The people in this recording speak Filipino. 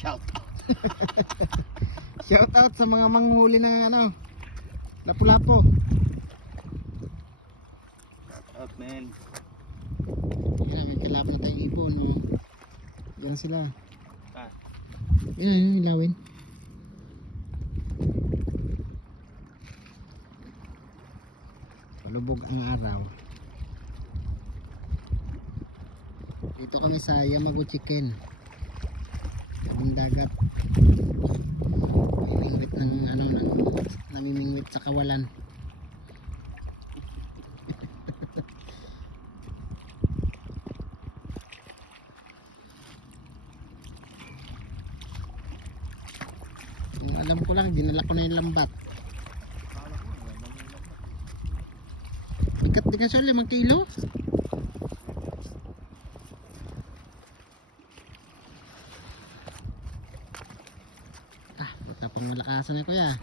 Shout out. Shout out sa mga manghuli ng ano, lapu-lapo. Shout out, man. Yan, may kalap na tayong ibon, no. Yan sila. Ah. Yan yung ilawin. Palubog ang araw. Dito kami sa Yamago Chicken. Tabing dagat. Namimingwit ng ano, namimingwit sa kawalan. Yung alam ko lang, dinala ko na yung lambat. Bigat din ka siya, 5 kilo. Ah, puta pang malakasan na kuya.